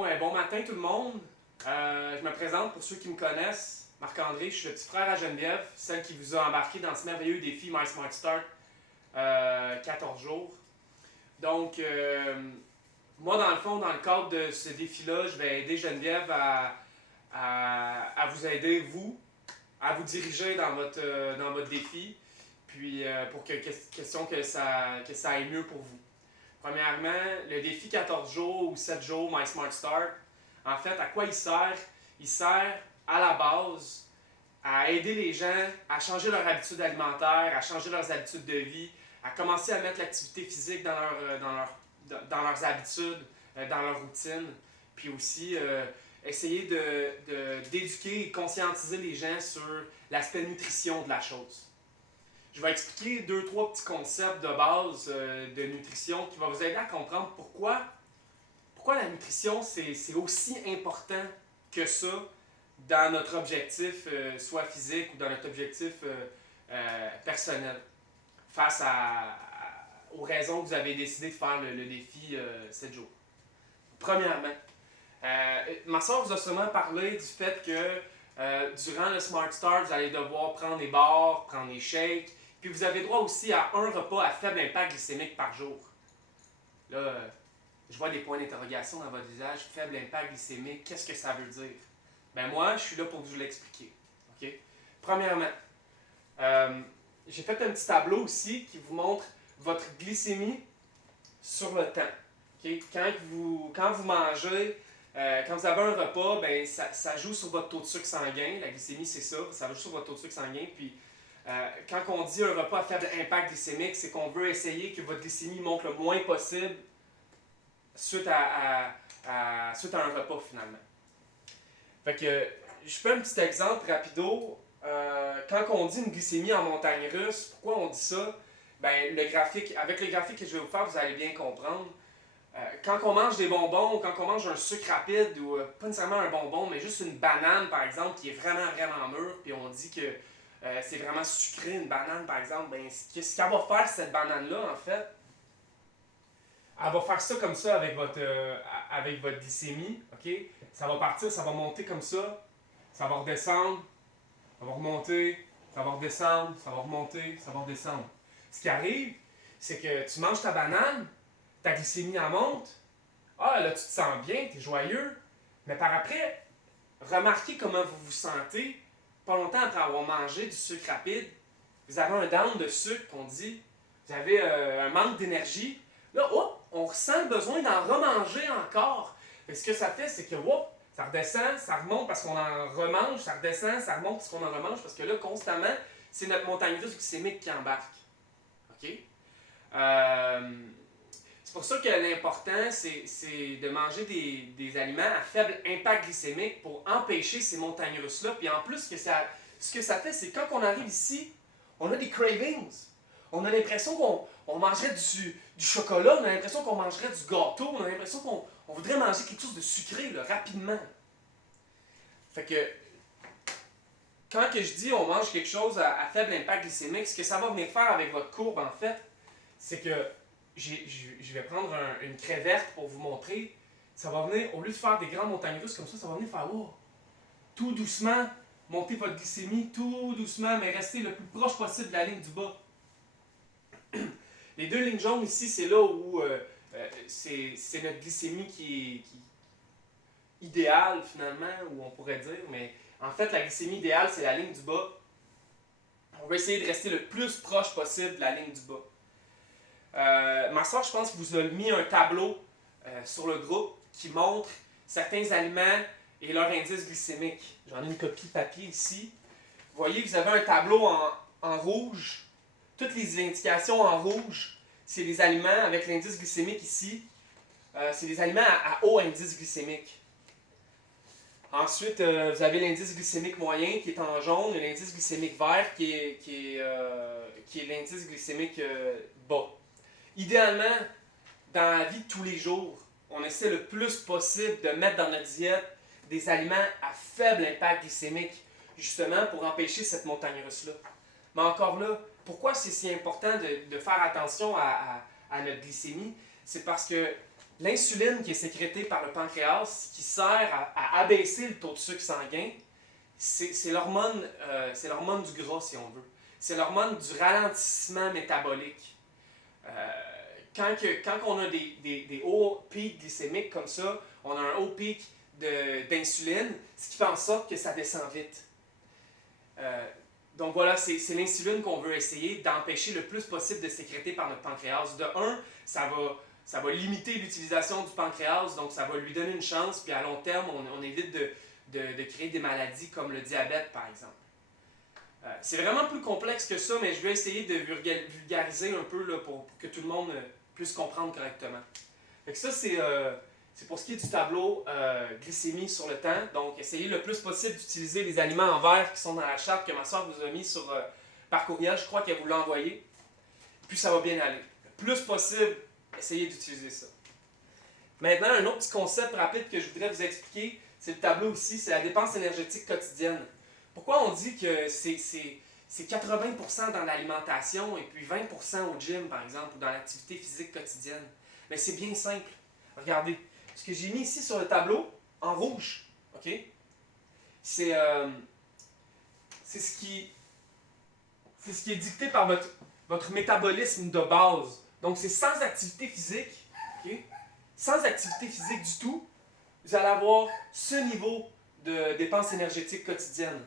Bon matin tout le monde. Je me présente pour ceux qui me connaissent. Marc-André, je suis le petit frère à Geneviève, celle qui vous a embarqué dans ce merveilleux défi My Smart Start 14 jours. Donc, moi, dans le fond, dans le cadre de ce défi-là, je vais aider Geneviève à vous aider, à vous diriger dans votre défi, puis pour question que ça aille mieux pour vous. Premièrement, le défi 14 jours ou 7 jours My Smart Start, en fait, à quoi il sert? Il sert à la base à aider les gens à changer leur habitude alimentaire, à changer leurs habitudes de vie, à commencer à mettre l'activité physique dans leurs habitudes, dans leur routine, puis aussi essayer d'éduquer et conscientiser les gens sur l'aspect nutrition de la chose. Je vais expliquer 2-3 petits concepts de base de nutrition qui vont vous aider à comprendre pourquoi la nutrition c'est aussi important que ça dans notre objectif, soit physique ou dans notre objectif personnel, face aux raisons que vous avez décidé de faire le défi 7 jours. Premièrement, ma soeur vous a sûrement parlé du fait que durant le Smart Start, vous allez devoir prendre des bars, prendre des shakes, puis vous avez droit aussi à un repas à faible impact glycémique par jour. Là, je vois des points d'interrogation dans votre visage. Faible impact glycémique, qu'est-ce que ça veut dire? Ben moi, je suis là pour vous l'expliquer. Okay? Premièrement, j'ai fait un petit tableau ici qui vous montre votre glycémie sur le temps. Okay? Quand vous mangez, quand vous avez un repas, ben, ça joue sur votre taux de sucre sanguin. La glycémie, c'est ça. Ça joue sur votre taux de sucre sanguin. Puis, quand on dit un repas à faible impact glycémique, c'est qu'on veut essayer que votre glycémie monte le moins possible suite à un repas, finalement. Fait que, je fais un petit exemple rapido. Quand on dit une glycémie en montagne russe, pourquoi on dit ça? Ben, avec le graphique que je vais vous faire, vous allez bien comprendre. Quand on mange des bonbons, quand on mange un sucre rapide, ou pas nécessairement un bonbon, mais juste une banane, par exemple, qui est vraiment, vraiment mûre, puis on dit que c'est vraiment sucré, une banane, par exemple, ben, ce qu'elle va faire, cette banane-là, en fait, elle va faire ça comme ça avec votre glycémie, ok? Ça va partir, ça va monter comme ça va redescendre, ça va remonter, ça va redescendre, ça va remonter, ça va redescendre. Ce qui arrive, c'est que tu manges ta banane, ta glycémie en monte, ah là tu te sens bien, tu es joyeux, mais par après, remarquez comment vous vous sentez, pas longtemps après avoir mangé du sucre rapide, vous avez un down de sucre qu'on dit, vous avez un manque d'énergie, là, hop, on ressent le besoin d'en remanger encore. Et ce que ça fait, c'est que, hop, ça redescend, ça remonte parce qu'on en remange, ça redescend, ça remonte parce qu'on en remange, parce que là, constamment, c'est notre montagne russe glycémique qui embarque. OK? C'est pour ça que l'important, c'est de manger des aliments à faible impact glycémique pour empêcher ces montagnes russes-là. Puis en plus, ce que ça fait, c'est quand on arrive ici, on a des cravings. On a l'impression qu'on mangerait du chocolat, on a l'impression qu'on mangerait du gâteau, on a l'impression qu'on voudrait manger quelque chose de sucré là, rapidement. Fait que, quand que je dis on mange quelque chose à faible impact glycémique, ce que ça va venir faire avec votre courbe, en fait, c'est que je vais prendre une craie verte pour vous montrer. Ça va venir, au lieu de faire des grandes montagnes russes comme ça va venir faire tout doucement, monter votre glycémie, tout doucement, mais rester le plus proche possible de la ligne du bas. Les deux lignes jaunes ici, c'est là où c'est notre glycémie qui est idéale finalement, ou on pourrait dire, mais en fait la glycémie idéale c'est la ligne du bas. On va essayer de rester le plus proche possible de la ligne du bas. Ma soeur, je pense, vous a mis un tableau sur le groupe qui montre certains aliments et leur indice glycémique. J'en ai une copie papier ici. Vous voyez, vous avez un tableau en rouge. Toutes les indications en rouge, c'est les aliments avec l'indice glycémique ici. C'est des aliments à haut indice glycémique. Ensuite, vous avez l'indice glycémique moyen qui est en jaune et l'indice glycémique vert qui est l'indice glycémique bas. Idéalement, dans la vie de tous les jours, on essaie le plus possible de mettre dans notre diète des aliments à faible impact glycémique, justement pour empêcher cette montagne russe-là. Mais encore là, pourquoi c'est si important de faire attention à notre glycémie? C'est parce que L'insuline qui est sécrétée par le pancréas, qui sert à abaisser le taux de sucre sanguin, c'est l'hormone du gras, si on veut. C'est l'hormone du ralentissement métabolique. Quand on a des hauts pics glycémiques comme ça, on a un haut pic d'insuline, ce qui fait en sorte que ça descend vite. Donc voilà, c'est l'insuline qu'on veut essayer d'empêcher le plus possible de sécréter par notre pancréas. De un, ça va limiter l'utilisation du pancréas, donc ça va lui donner une chance, puis à long terme, on évite de créer des maladies comme le diabète, par exemple. C'est vraiment plus complexe que ça, mais je vais essayer de vulgariser un peu là, pour que tout le monde puisse comprendre correctement. Fait que ça, c'est pour ce qui est du tableau glycémie sur le temps. Donc, essayez le plus possible d'utiliser les aliments en vert qui sont dans la charte que ma soeur vous a mis par courriel. Je crois qu'elle vous l'a envoyé. Puis ça va bien aller. Le plus possible, essayez d'utiliser ça. Maintenant, un autre petit concept rapide que je voudrais vous expliquer, c'est le tableau ici, c'est la dépense énergétique quotidienne. Pourquoi on dit que c'est 80% dans l'alimentation et puis 20% au gym, par exemple, ou dans l'activité physique quotidienne? Mais c'est bien simple. Regardez, ce que j'ai mis ici sur le tableau, en rouge, ok? C'est ce qui est dicté par votre métabolisme de base. Donc, c'est sans activité physique, ok? Sans activité physique du tout, vous allez avoir ce niveau de dépenses énergétiques quotidiennes.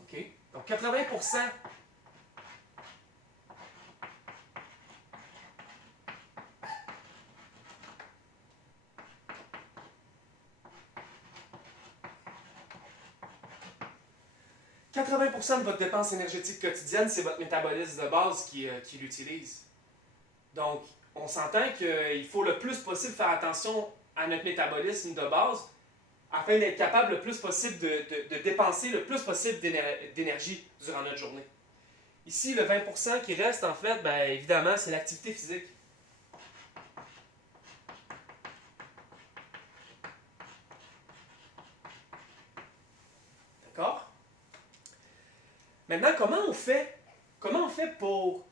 OK? Donc 80%. « 80% de votre dépense énergétique quotidienne, c'est votre métabolisme de base qui l'utilise. Donc, on s'entend qu'il faut le plus possible faire attention à notre métabolisme de base afin d'être capable le plus possible de dépenser le plus possible d'énergie durant notre journée. Ici, le 20% qui reste, en fait, bien évidemment, c'est l'activité physique. D'accord? Maintenant, comment on fait pour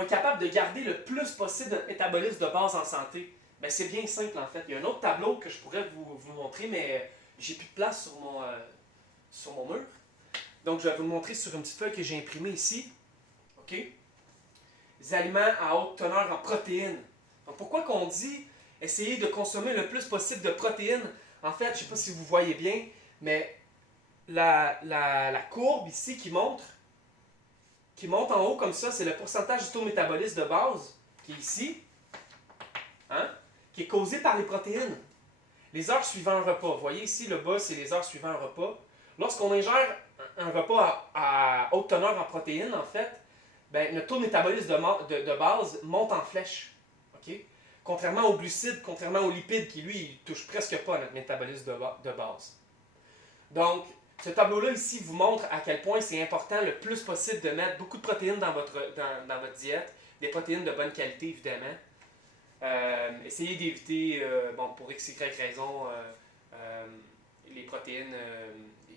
être capable de garder le plus possible notre métabolisme de base en santé? Ben, c'est bien simple, en fait. Il y a un autre tableau que je pourrais vous montrer, mais j'ai plus de place sur mon mur. Donc, je vais vous le montrer sur une petite feuille que j'ai imprimée ici. OK? Les aliments à haute teneur en protéines. Donc, pourquoi qu'on dit essayer de consommer le plus possible de protéines? En fait, je ne sais pas si vous voyez bien, mais la courbe ici qui monte en haut comme ça, c'est le pourcentage du taux métabolisme de base, qui est ici, hein, qui est causé par les protéines. Les heures suivant un repas. Vous voyez ici, le bas, c'est les heures suivant un repas. Lorsqu'on ingère un repas à haute teneur en protéines, en fait, ben, notre taux de métabolisme de base monte en flèche. Okay? Contrairement aux glucides, contrairement aux lipides, qui, lui, ne touchent presque pas à notre métabolisme de base. Donc, ce tableau-là, ici, vous montre à quel point c'est important le plus possible de mettre beaucoup de protéines dans votre diète, des protéines de bonne qualité, évidemment. Essayez d'éviter, pour x, y raison, les protéines,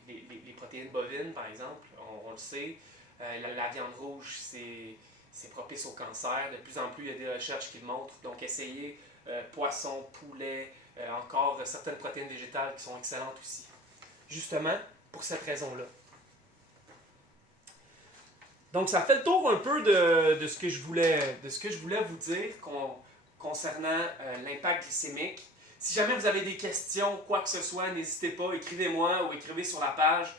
les protéines bovines, par exemple, on le sait. La viande rouge, c'est propice au cancer. De plus en plus, il y a des recherches qui le montrent. Donc, essayez poisson, poulet, encore certaines protéines végétales qui sont excellentes aussi. Justement, pour cette raison-là. Donc, ça fait le tour un peu de ce que je voulais vous dire concernant l'impact glycémique. Si jamais vous avez des questions, quoi que ce soit, n'hésitez pas, écrivez-moi ou écrivez sur la page.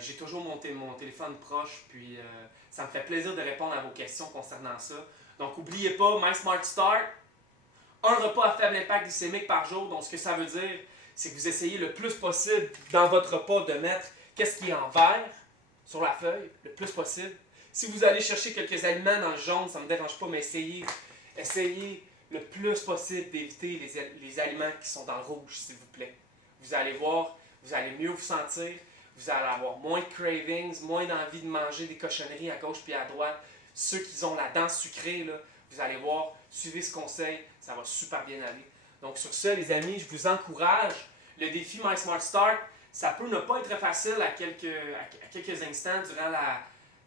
J'ai toujours mon téléphone proche, puis ça me fait plaisir de répondre à vos questions concernant ça. Donc, n'oubliez pas, My Smart Start, un repas à faible impact glycémique par jour. Donc, ce que ça veut dire, c'est que vous essayez le plus possible dans votre repas de mettre qu'est-ce qui est en vert sur la feuille, le plus possible. Si vous allez chercher quelques aliments dans le jaune, ça ne me dérange pas, mais essayez le plus possible d'éviter les aliments qui sont dans le rouge, s'il vous plaît. Vous allez voir, vous allez mieux vous sentir, vous allez avoir moins de cravings, moins d'envie de manger des cochonneries à gauche puis à droite. Ceux qui ont la dent sucrée, là, vous allez voir, suivez ce conseil, ça va super bien aller. Donc sur ce, les amis, je vous encourage. Le défi My Smart Start, ça peut ne pas être facile à quelques instants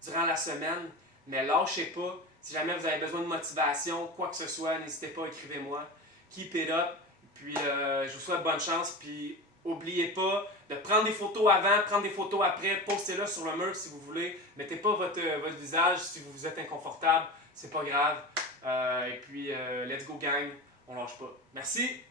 durant la semaine, mais lâchez pas. Si jamais vous avez besoin de motivation, quoi que ce soit, n'hésitez pas, écrivez-moi. Keep it up. Puis je vous souhaite bonne chance. Puis n'oubliez pas de prendre des photos avant, prendre des photos après. Postez-le sur le mur si vous voulez. Mettez pas votre visage si vous êtes inconfortable. C'est pas grave. Et puis let's go gang. On lâche pas. Merci.